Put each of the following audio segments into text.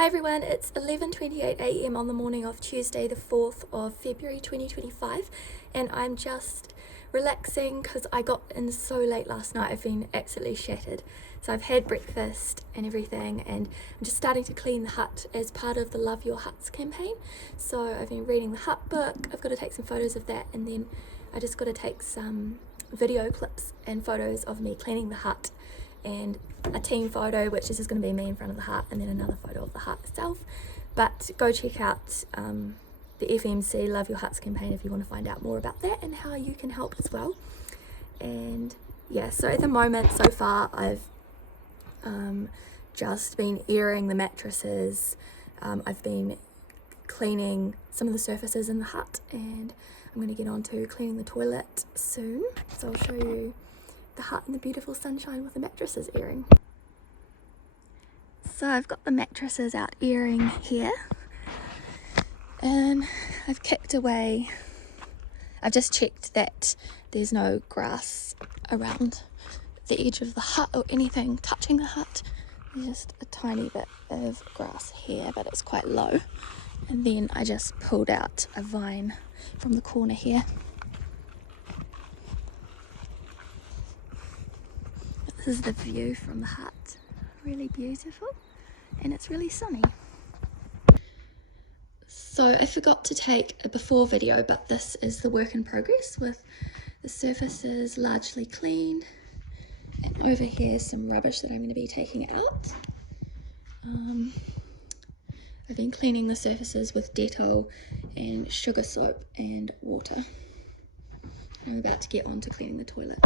Hi everyone, it's 11:28 a.m. on the morning of Tuesday the 4th of February 2025 and I'm just relaxing because I got in so late last night. I've been absolutely shattered. So I've had breakfast and everything and I'm just starting to clean the hut as part of the Love Your Huts campaign. So I've been reading the hut book, I've got to take some photos of that, and then I just got to take some video clips and photos of me cleaning the hut, and a team photo which is just going to be me in front of the hut, and then another photo of the hut itself. But go check out the FMC Love Your Huts campaign if you want to find out more about that and how you can help as well. And yeah, so at the moment so far I've just been airing the mattresses. I've been cleaning some of the surfaces in the hut, and I'm going to get on to cleaning the toilet soon, so I'll show you the hut in the beautiful sunshine with the mattresses airing. So I've got the mattresses out airing here, and I've kicked away, I've just checked that there's no grass around the edge of the hut or anything touching the hut. There's just a tiny bit of grass here, but it's quite low. And then I just pulled out a vine from the corner here. This is the view from the hut, really beautiful, and it's really sunny. So I forgot to take a before video, but this is the work in progress with the surfaces largely cleaned, and over here some rubbish that I'm going to be taking out. I've been cleaning the surfaces with Dettol and sugar soap and water. I'm about to get on to cleaning the toilet.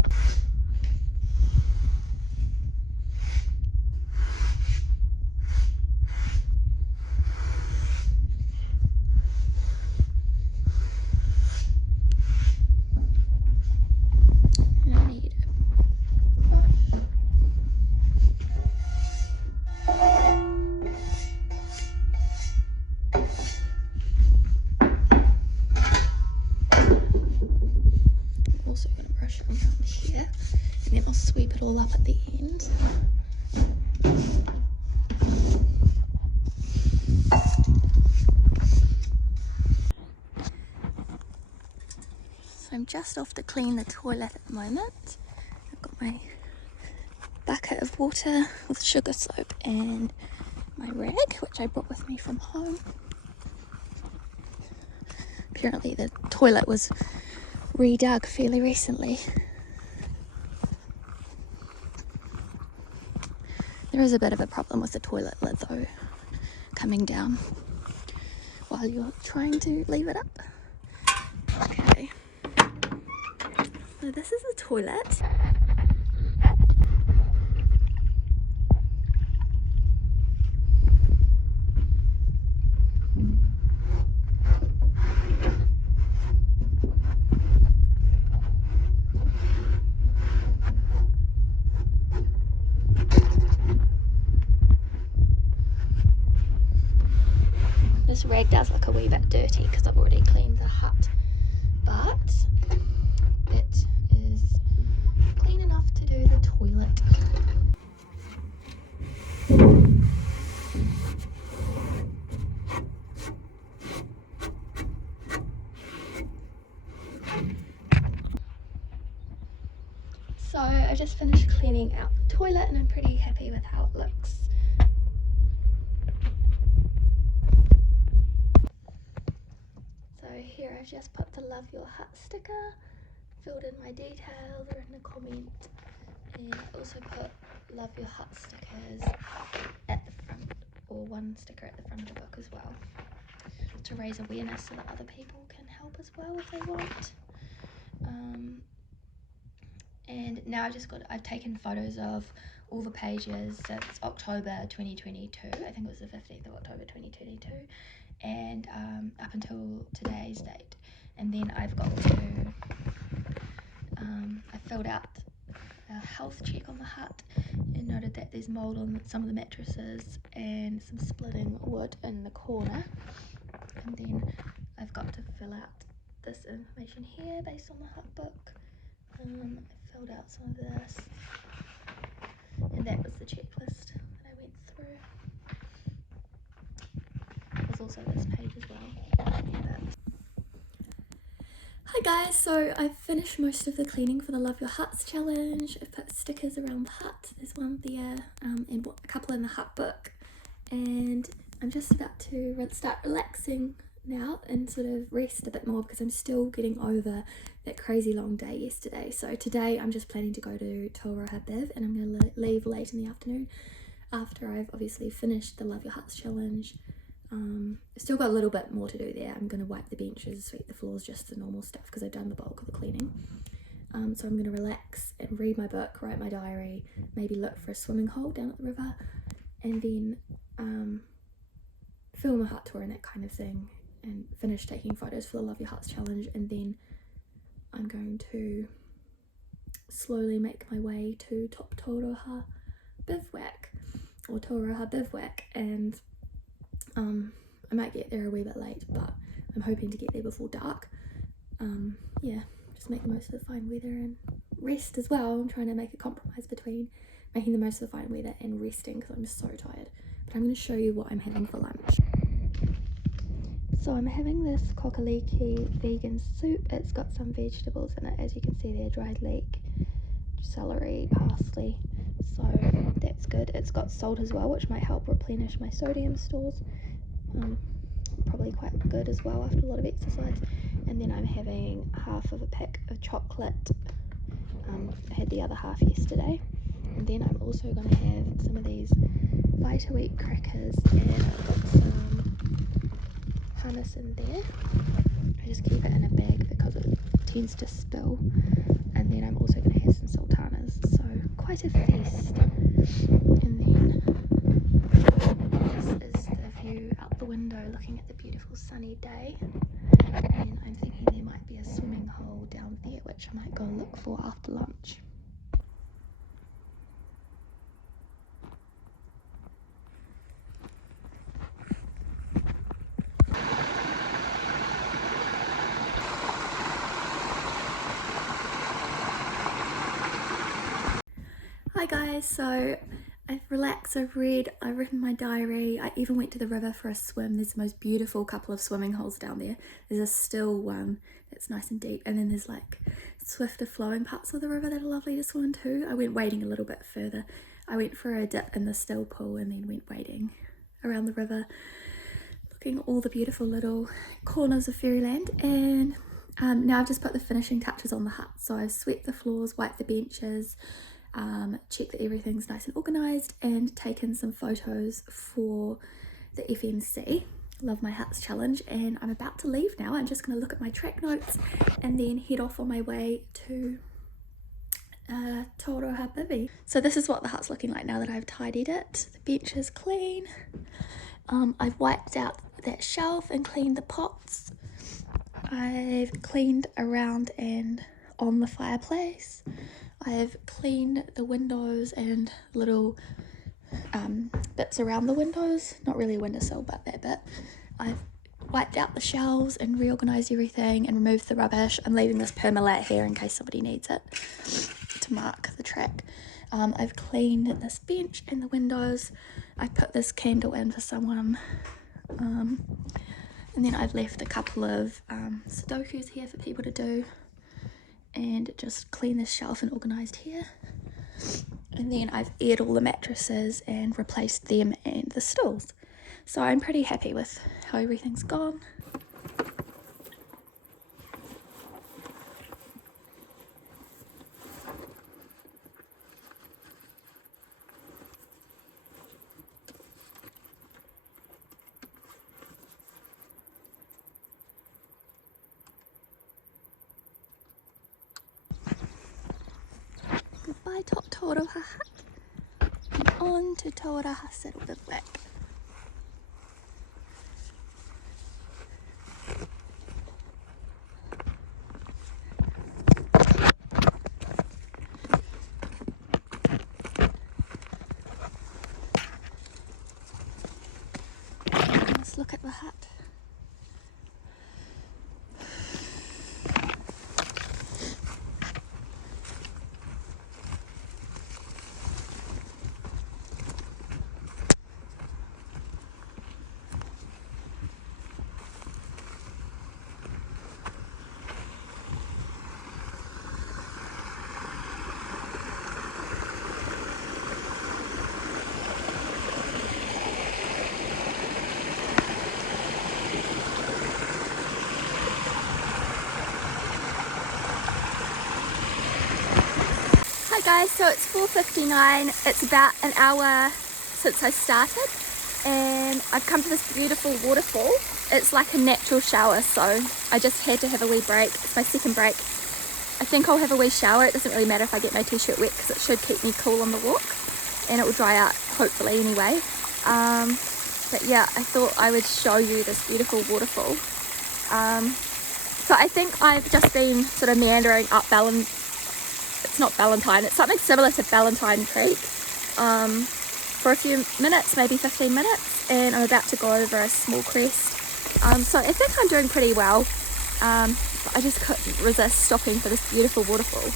Also going to brush on here, and then I'll sweep it all up at the end. So I'm just off to clean the toilet at the moment. I've got my bucket of water with sugar soap and my rag, which I brought with me from home. Apparently the toilet was redug fairly recently. There is a bit of a problem with the toilet lid though, coming down while you're trying to leave it up. Okay, so this is the toilet. This rag does look a wee bit dirty because I've already cleaned the hut, but it is clean enough to do the toilet. So I just finished cleaning out the toilet and I'm pretty happy with how it looks. So here I've just put the Love Your Hut sticker, filled in my details, written a comment, and I also put Love Your Hut stickers at the front, or one sticker at the front of the book as well, to raise awareness so that other people can help as well if they want. And now I've taken photos of all the pages since October 2022, I think it was the 15th of October 2022, and up until today's date. And then I've got to, I filled out a health check on the hut and noted that there's mold on some of the mattresses and some splitting wood in the corner. And then I've got to fill out this information here based on the hut book. I filled out some of this, and that was the checklist that I went through. also this page as well. Hi guys, so I've finished most of the cleaning for the Love Your Huts challenge. I've put stickers around the hut, there's one there, and a couple in the hut book, and I'm just about to start relaxing now and sort of rest a bit more because I'm still getting over that crazy long day yesterday. So today I'm just planning to go to Toaroha Biv, and I'm going to leave late in the afternoon after I've obviously finished the Love Your Huts challenge. I've still got a little bit more to do there. I'm going to wipe the benches, sweep the floors, just the normal stuff because I've done the bulk of the cleaning. So I'm going to relax and read my book, write my diary, maybe look for a swimming hole down at the river, and then film a hut tour and that kind of thing, and finish taking photos for the Love Your Huts challenge. And then I'm going to slowly make my way to top Toaroha Bivouac, or Toaroha Bivouac, and I might get there a wee bit late, but I'm hoping to get there before dark. Yeah, just make the most of the fine weather and rest as well. I'm trying to make a compromise between making the most of the fine weather and resting because I'm so tired. But I'm going to show you what I'm having for lunch. So I'm having this kokaliki vegan soup. It's got some vegetables in it, as you can see there, dried leek, celery, parsley, so that's good. It's got salt as well, which might help replenish my sodium stores. Probably quite good as well after a lot of exercise. And then I'm having half of a pack of chocolate. I had the other half yesterday. And then I'm also going to have some of these Vita-Wheat crackers, and I've got some hummus in there. I just keep it in a bag because it tends to spill. And then I'm also going to have some sultanas, so quite a feast. And then this is the view out the window looking at the beautiful sunny day, and I'm thinking there might be a swimming hole down there which I might go look for after lunch. Hi guys, so I've relaxed, I've written my diary, I even went to the river for a swim. There's the most beautiful couple of swimming holes down there. There's a still one that's nice and deep, and then there's like swifter flowing parts of the river that are lovely to swim too. I went wading a little bit further. I went for a dip in the still pool and then went wading around the river, looking at all the beautiful little corners of fairyland. And now I've just put the finishing touches on the hut. So I've swept the floors, wiped the benches, check that everything's nice and organised, and taken some photos for the FMC Love My Huts challenge. And I'm about to leave now. I'm just going to look at my track notes and then head off on my way to Toaroha Bivi. So this is what the hut's looking like now that I've tidied it. The bench is clean. I've wiped out that shelf and cleaned the pots. I've cleaned around and on the fireplace. I've cleaned the windows and little bits around the windows, not really a windowsill but that bit. I've wiped out the shelves and reorganised everything and removed the rubbish. I'm leaving this permalat here in case somebody needs it to mark the track. I've cleaned this bench and the windows. I put this candle in for someone, and then I've left a couple of sudokus here for people to do, and just clean this shelf and organised here. And then I've aired all the mattresses and replaced them and the stools. So I'm pretty happy with how everything's gone. Goodbye top Toaroha hut, and on to Toaroha Saddle Bivouac. Let's look at the hut. guys, so it's 4:59. It's about an hour since I started and I've come to this beautiful waterfall. It's like a natural shower, so I just had to have a wee break. It's my second break. I think I'll have a wee shower. It doesn't really matter if I get my t-shirt wet because it should keep me cool on the walk and it will dry out hopefully anyway. But yeah, I thought I would show you this beautiful waterfall. So I think I've just been sort of meandering up it's not Valentine, it's something similar to Valentine Creek for a few minutes, maybe 15 minutes, and I'm about to go over a small crest. So I think I'm doing pretty well, but I just couldn't resist stopping for this beautiful waterfall.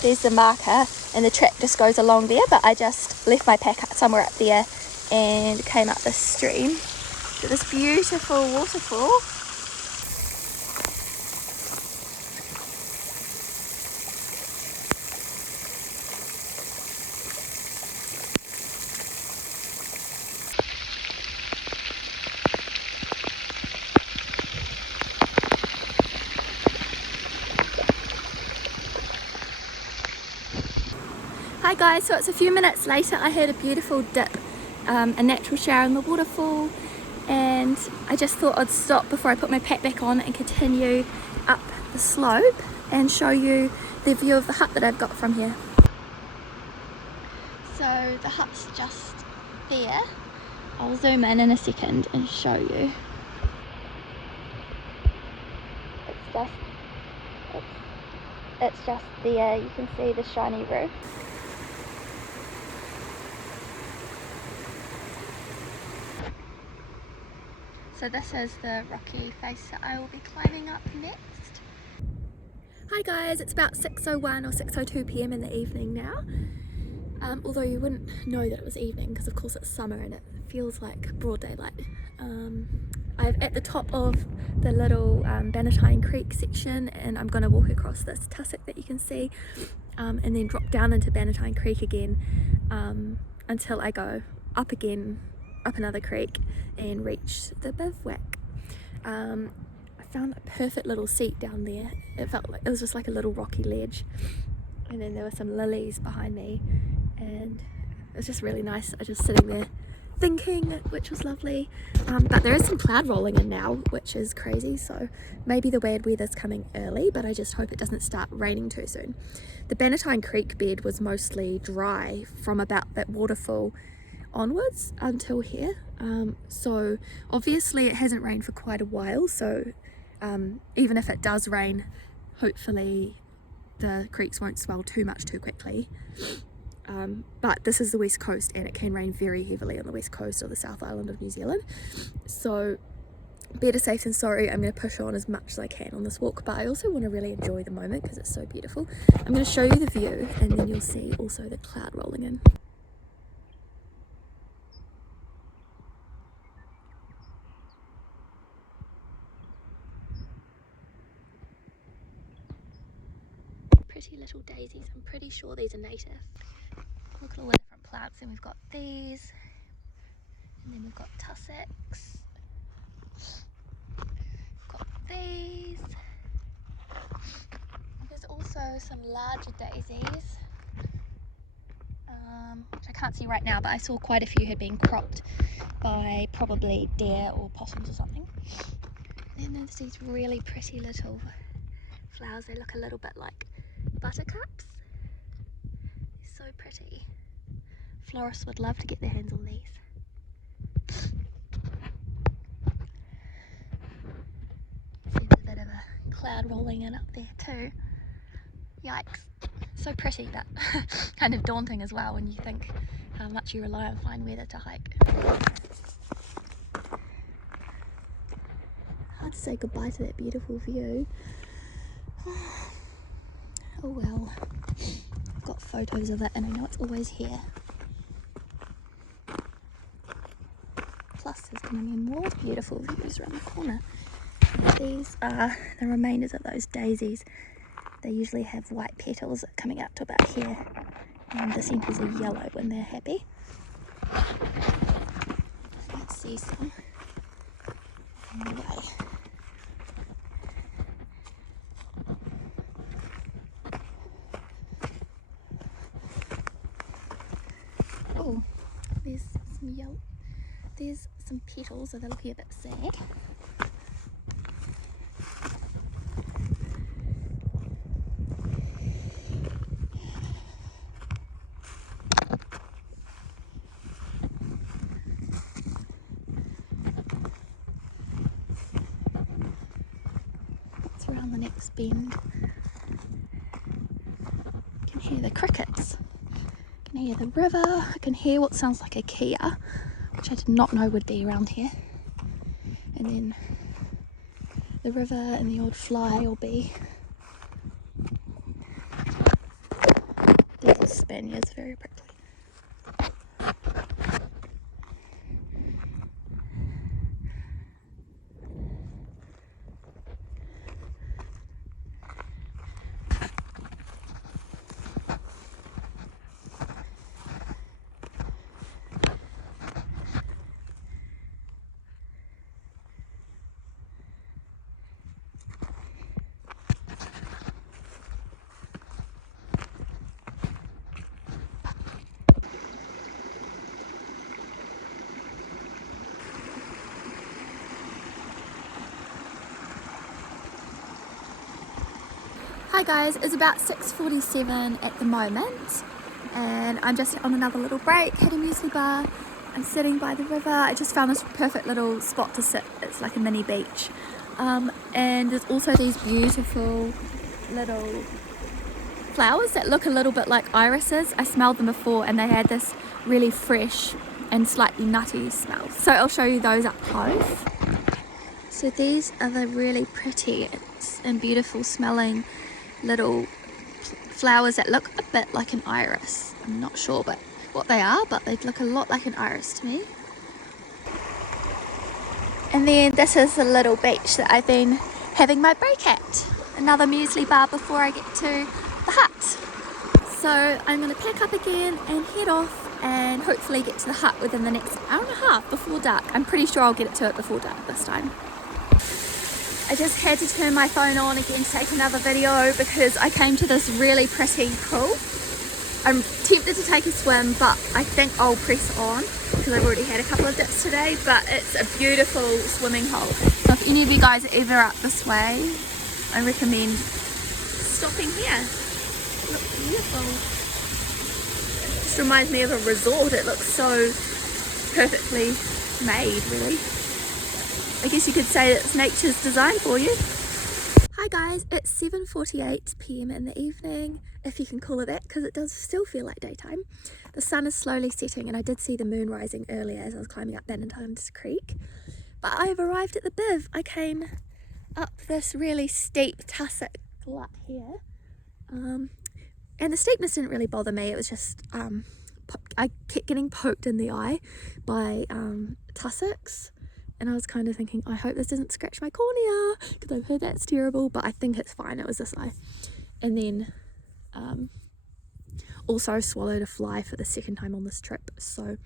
There's the marker and the track just goes along there, but I just left my pack somewhere up there and came up this stream to this beautiful waterfall. Hi guys, so it's a few minutes later. I had a beautiful dip, a natural shower in the waterfall, and I just thought I'd stop before I put my pack back on and continue up the slope and show you the view of the hut that I've got from here. So the hut's just there. I'll zoom in a second and show you. It's just there. You can see the shiny roof. So this is the rocky face that I will be climbing up next. Hi guys, it's about 6:01 or 6:02 p.m. in the evening now. Although you wouldn't know that it was evening because of course it's summer and it feels like broad daylight. I'm at the top of the little Bannatyne Creek section and I'm going to walk across this tussock that you can see and then drop down into Bannatyne Creek again until I go up again, up another creek and reach the bivouac. I found a perfect little seat down there. It felt like it was just like a little rocky ledge and then there were some lilies behind me and it was just really nice. I was just sitting there thinking, which was lovely, but there is some cloud rolling in now, which is crazy, so maybe the bad weather's coming early, but I just hope it doesn't start raining too soon. The Bannatyne Creek bed was mostly dry from about that waterfall onwards until here, so obviously it hasn't rained for quite a while, so even if it does rain, hopefully the creeks won't swell too much too quickly. But this is the west coast and it can rain very heavily on the west coast or the South Island of New Zealand, so better safe than sorry. I'm going to push on as much as I can on this walk, but I also want to really enjoy the moment because it's so beautiful. I'm going to show you the view and then you'll see also the cloud rolling in. Pretty little daisies. I'm pretty sure these are native. Look at all the different plants, and we've got these, and then we've got tussocks, got these. There's also some larger daisies, which I can't see right now, but I saw quite a few had been cropped by probably deer or possums or something. And then there's these really pretty little flowers. They look a little bit like buttercups. So pretty. Florists would love to get their hands on these. See, there's a bit of a cloud rolling in up there too. Yikes. So pretty, but kind of daunting as well when you think how much you rely on fine weather to hike. Hard to say goodbye to that beautiful view. Oh well. I've got photos of it and I know it's always here. Plus there's going to be more beautiful views around the corner. These are the remainders of those daisies. They usually have white petals coming out to about here, and the centres are yellow when they're happy. Let's see some on the way. There's some petals, so they're looking a bit sad. It's around the next bend. I can hear the crickets. I can hear the river. I can hear what sounds like a kia, which I did not know would be around here. And then the river and the old fly will be. There's a Spaniard's very prickly. Hi guys, it's about 6:47 at the moment and I'm just on another little break, had a muesli bar. I'm sitting by the river. I just found this perfect little spot to sit. It's like a mini beach. And there's also these beautiful little flowers that look a little bit like irises. I smelled them before and they had this really fresh and slightly nutty smell. So I'll show you those up close. So these are the really pretty and beautiful smelling little flowers that look a bit like an iris. I'm not sure what they are, but they look a lot like an iris to me. And then this is the little beach that I've been having my break at. Another muesli bar before I get to the hut. So I'm going to pack up again and head off and hopefully get to the hut within the next hour and a half before dark. I'm pretty sure I'll get to it before dark this time. I just had to turn my phone on again to take another video because I came to this really pretty pool. I'm tempted to take a swim, but I think I'll press on because I've already had a couple of dips today, but it's a beautiful swimming hole. So if any of you guys are ever up this way, I recommend stopping here. It looks beautiful. It just reminds me of a resort. It looks so perfectly made, really. I guess you could say that it's nature's design for you. Hi guys, it's 7:48 p.m. in the evening, if you can call it that, because it does still feel like daytime. The sun is slowly setting and I did see the moon rising earlier as I was climbing up Bannatynes Creek. But I have arrived at the Biv. I came up this really steep tussock glut here. And the steepness didn't really bother me, it was just, I kept getting poked in the eye by tussocks. And I was kind of thinking, I hope this doesn't scratch my cornea, because I've heard that's terrible, but I think it's fine. It was this eye. And then also swallowed a fly for the second time on this trip. So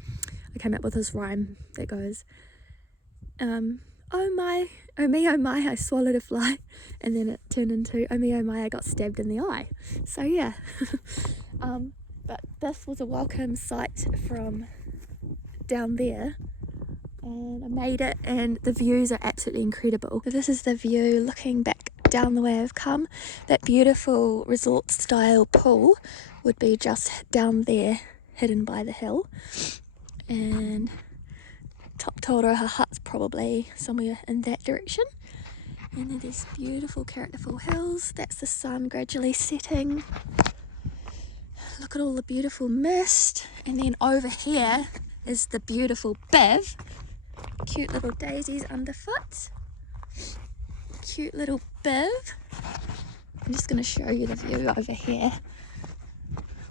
I came up with this rhyme that goes, oh my, oh me, oh my, I swallowed a fly. And then it turned into, oh me, oh my, I got stabbed in the eye. So yeah. But this was a welcome sight from down there. And I made it and the views are absolutely incredible. So this is the view looking back down the way I've come. That beautiful resort style pool would be just down there, hidden by the hill. And top Toaroha hut's probably somewhere in that direction. And then there's beautiful characterful hills. That's the sun gradually setting. Look at all the beautiful mist. And then over here is the beautiful Biv. Cute little daisies underfoot. Cute little Biv. I'm just going to show you the view over here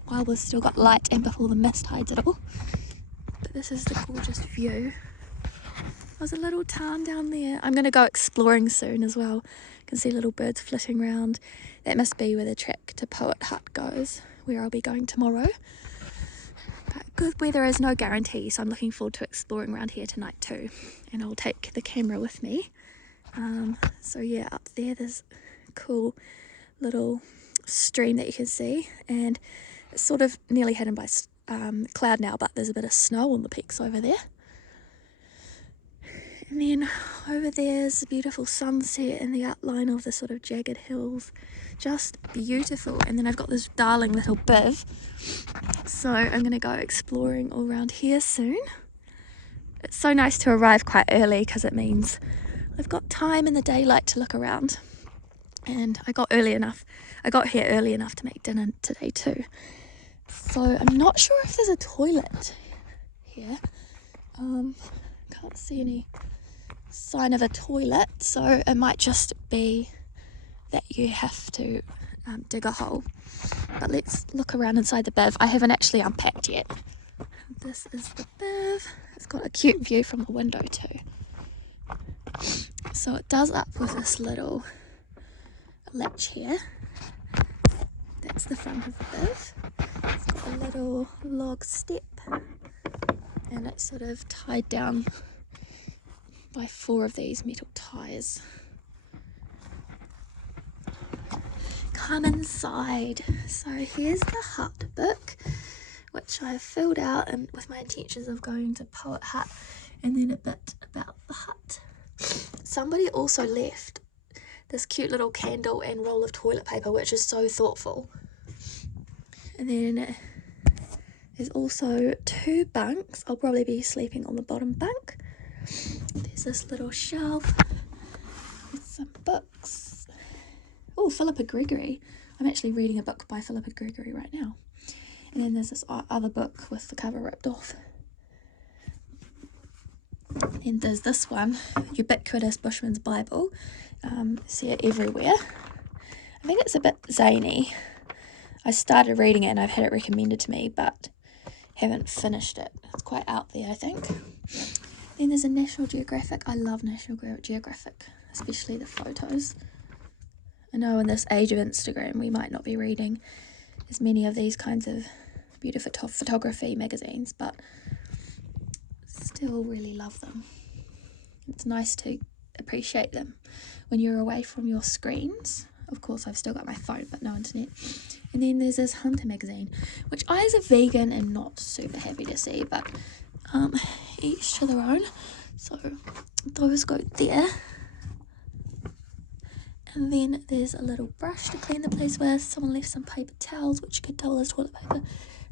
while we've still got light and before the mist hides it all. But this is the gorgeous view. There's a little town down there. I'm going to go exploring soon as well. You can see little birds flitting around. That must be where the track to Poet Hut goes, where I'll be going tomorrow. But good weather is no guarantee, so I'm looking forward to exploring around here tonight too. And I'll take the camera with me. So yeah, up there's a cool little stream that you can see. And it's sort of nearly hidden by cloud now, but there's a bit of snow on the peaks over there. And then over there's a beautiful sunset and the outline of the sort of jagged hills. Just beautiful. And then I've got this darling little biv. So I'm going to go exploring all around here soon. It's so nice to arrive quite early because it means I've got time in the daylight to look around. And I got here early enough to make dinner today too. So I'm not sure if there's a toilet here. Can't see any sign of a toilet, so it might just be that you have to dig a hole. But let's look around inside the biv. I haven't actually unpacked yet. This is the biv. It's got a cute view from the window too. So it does up with this little latch here. That's the front of the biv. It's got a little log step and it's sort of tied down by 4 of these metal ties. Come inside. So here's the hut book, which I've filled out and with my intentions of going to Poet Hut, and then a bit about the hut. Somebody also left this cute little candle and roll of toilet paper, which is so thoughtful. And then there's also 2 bunks. I'll probably be sleeping on the bottom bunk. There's this little shelf with some books. Oh, Philippa Gregory. I'm actually reading a book by Philippa Gregory right now. And then there's this other book with the cover ripped off. Then there's this one, Ubiquitous Bushman's Bible. See it everywhere. I think it's a bit zany. I started reading it and I've had it recommended to me, but haven't finished it. It's quite out there, I think. Then there's a National Geographic. I love National Geographic, especially the photos. I know in this age of Instagram we might not be reading as many of these kinds of beautiful photography magazines, but still really love them. It's nice to appreciate them when you're away from your screens. Of course, I've still got my phone, but no internet. And then there's this Hunter magazine, which I, as a vegan, am not super happy to see, but each to their own. So those go there. And then there's a little brush to clean the place with. Someone left some paper towels, which you could double as toilet paper.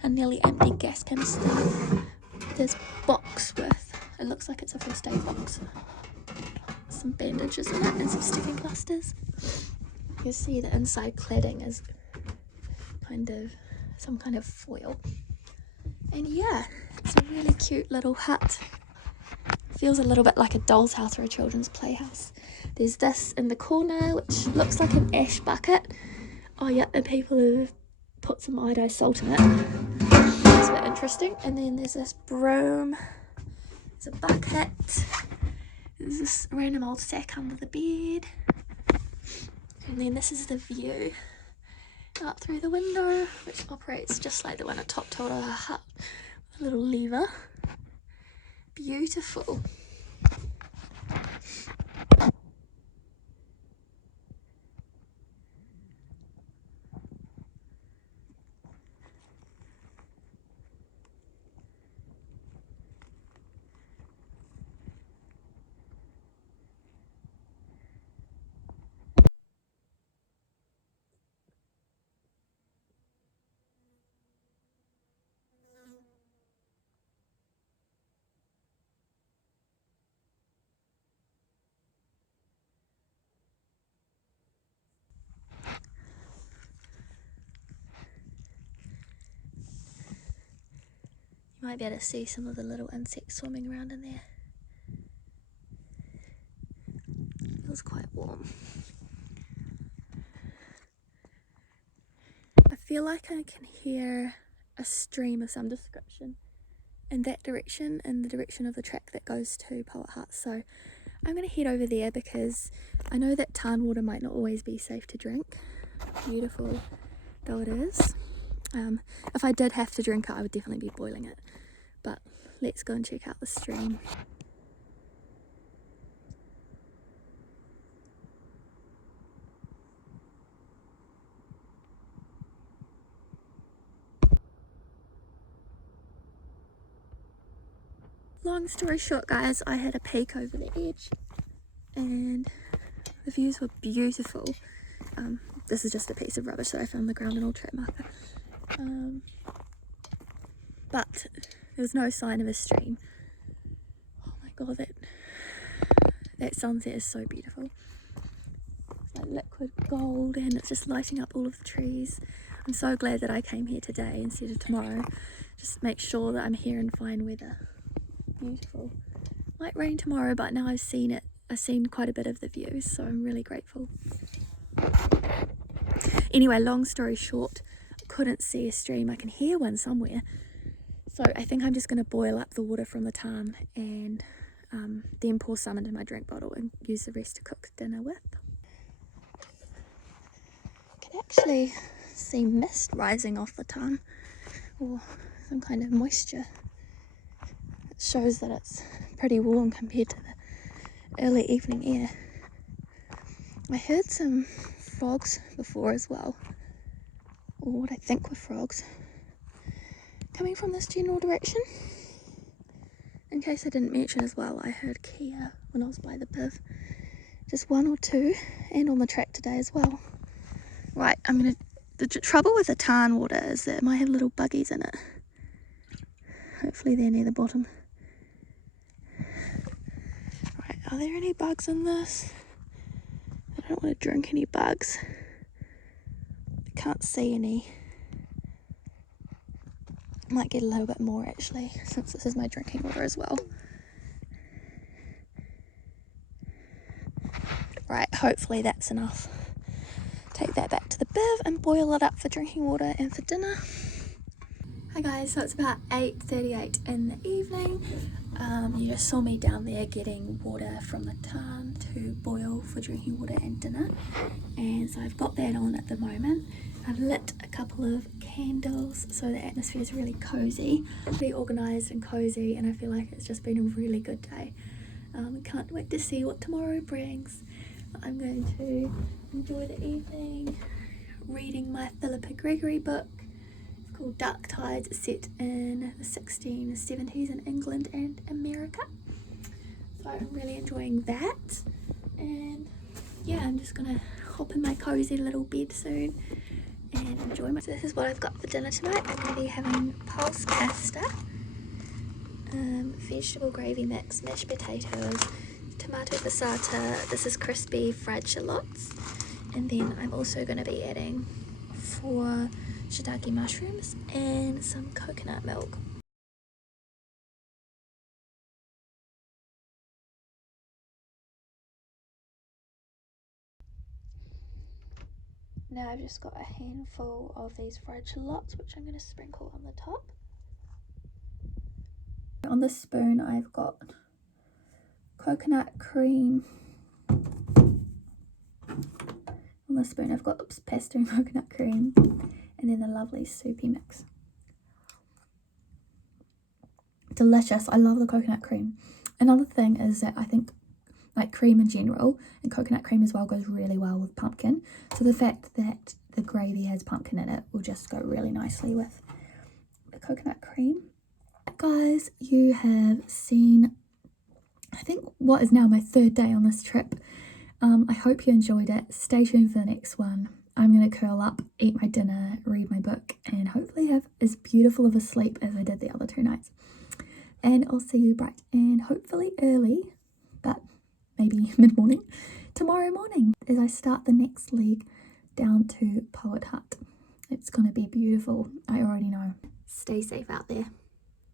A nearly empty gas canister. There's box with, it looks like it's a first aid box. Some bandages in it and some sticking plasters. You can see the inside cladding is some kind of foil. And yeah, it's a really cute little hut. Feels a little bit like a doll's house or a children's playhouse. There's this in the corner, which looks like an ash bucket. Oh yeah, and people have put some iodized salt in it. It's a bit interesting. And then there's this broom. There's a bucket. There's this random old sack under the bed. And then this is the view out through the window, which operates just like the one at Top Toaroha Hut. With a little lever. Beautiful. You might be able to see some of the little insects swimming around in there. Feels quite warm. I feel like I can hear a stream of some description in that direction, in the direction of the track that goes to Poet Hut. So I'm going to head over there because I know that tarn water might not always be safe to drink, beautiful though it is. If I did have to drink it, I would definitely be boiling it. But let's go and check out the stream. Long story short, guys, I had a peek over the edge and the views were beautiful. This is just a piece of rubbish that I found on the ground, an old track marker. But there was no sign of a stream. Oh my god, that sunset is so beautiful. It's like liquid gold and it's just lighting up all of the trees. I'm so glad that I came here today instead of tomorrow. Just make sure that I'm here in fine weather. Beautiful. Might rain tomorrow, but now I've seen it. I've seen quite a bit of the views, so I'm really grateful. Anyway, long story short, I couldn't see a stream. I can hear one somewhere. So I think I'm just going to boil up the water from the tarn and then pour some into my drink bottle and use the rest to cook dinner with. I can actually see mist rising off the tarn, or some kind of moisture. It shows that it's pretty warm compared to the early evening air. I heard some frogs before as well, or what I think were frogs, coming from this general direction. In case I didn't mention as well, I heard Kia when I was by the Biv. Just one or two, and on the track today as well. Right, the trouble with the tarn water is that it might have little buggies in it. Hopefully they're near the bottom. Right, are there any bugs in this? I don't want to drink any bugs. I can't see any. I might get a little bit more actually, since this is my drinking water as well. Right, hopefully that's enough. Take that back to the Biv and boil it up for drinking water and for dinner. Hi guys, so it's about 8:38 in the evening. You just saw me down there getting water from the tarn to boil for drinking water and dinner. And so I've got that on at the moment. I've lit a couple of candles so the atmosphere is really cozy, pretty organised and cozy, and I feel like it's just been a really good day. Can't wait to see what tomorrow brings. I'm going to enjoy the evening reading my Philippa Gregory book. It's called Dark Tides, set in the 1670s in England and America. So I'm really enjoying that, and yeah, I'm just gonna hop in my cozy little bed soon and enjoy my... So this is what I've got for dinner tonight. I'm going to be having pulse pasta, vegetable gravy mix, mashed potatoes, tomato passata, this is crispy fried shallots, and then I'm also going to be adding 4 shiitake mushrooms and some coconut milk. Now I've just got a handful of these fried shallots, which I'm going to sprinkle on the top. On the spoon I've got coconut cream. On the spoon I've got pesto and coconut cream, and then the lovely soupy mix. Delicious. I love the coconut cream. Another thing is that I think like cream in general, and coconut cream as well, goes really well with pumpkin. So the fact that the gravy has pumpkin in it will just go really nicely with the coconut cream. Guys, you have seen, I think, what is now my 3rd day on this trip. I hope you enjoyed it. Stay tuned for the next one. I'm going to curl up, eat my dinner, read my book, and hopefully have as beautiful of a sleep as I did the other 2 nights. And I'll see you bright and hopefully early, but maybe mid-morning, tomorrow morning as I start the next leg down to Poet Hut. It's going to be beautiful, I already know. Stay safe out there.